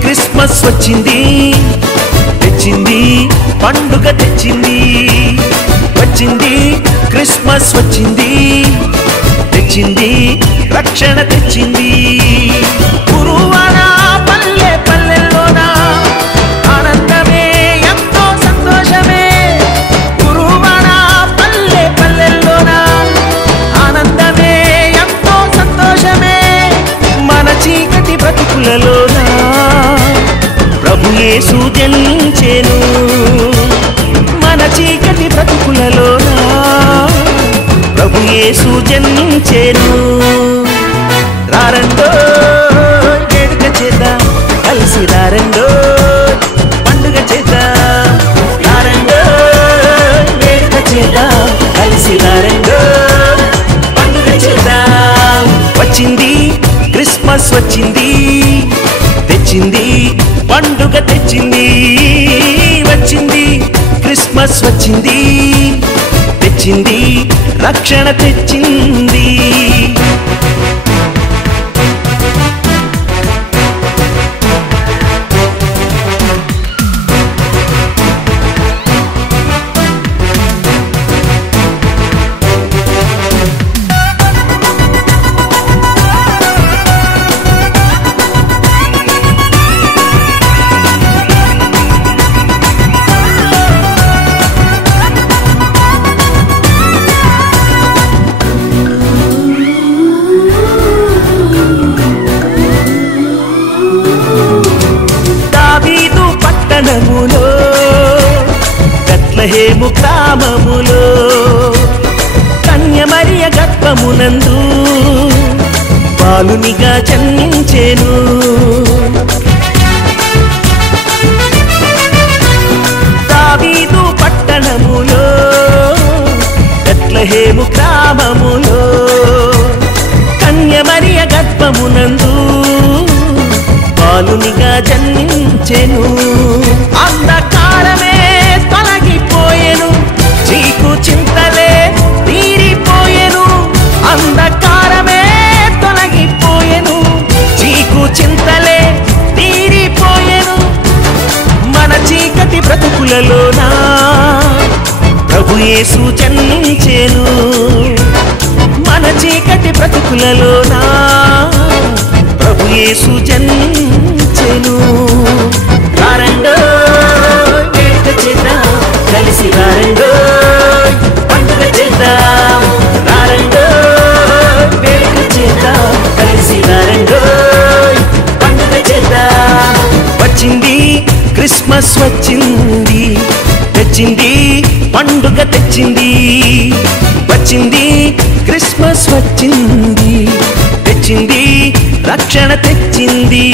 Christmas వచ్చింది తెచ్చింది పండుగ తెచ్చింది వచ్చింది క్రిస్మస్ వచ్చింది తెచ్చింది రక్షణ తెచ్చింది గురువాన పల్లె పల్లెల్లోన ఆనందమే ఎంతో సంతోషమే గురువాన పల్లె పల్లెల్లోన ఆనందమే ఎంతో సంతోషమే మన చీకటి బ్రతుకులలోన ప్రభు యేసు జనించెను మన చీకటి బ్రతుకులలోన ప్రభు యేసు జనించెను రారండో వేడుక చేద్దాం కలిసి రారండో పండుగ చేద్దాం రారండో వేడుక చేద్దాం కలిసి రారండో పండుగ చేద్దాం వచ్చింది క్రిస్మస్ వచ్చింది తెచ్చింది పండుగ తెచ్చింది వచ్చింది క్రిస్మస్ వచ్చింది తెచ్చింది రక్షణ తెచ్చింది బెత్లెహేము గ్రామములో కన్య మరియ గర్భమునందు బాలునిగా జన్మించెను దావీదు పట్టణములో బెత్లెహేము గ్రామములో కన్య మరియ గర్భమునందు బాలునిగా జన్మించెను అంధకారమే తొలగిపోయెను చీకు చింతలే తీరిపోయెను అంధకారమే తొలగిపోయెను చీకు చింతలే తీరిపోయెను మన చీకటి బ్రతుకులలోన ప్రభు యేసు జన్మించెను మన చీకటి బ్రతుకులలోన ప్రభు యేసు జన్మించెను రారండో వేడుక చేద్దాం కలిసి రారండో పండుగ చేద్దాం రారండో వేడుక చేద్దాం కలిసి రారండో పండుగ చేద్దాం వచ్చింది క్రిస్మస్ వచ్చింది తెచ్చింది పండుగ తెచ్చింది వచ్చింది క్రిస్మస్ వచ్చింది తెచ్చింది రక్షణ తెచ్చింది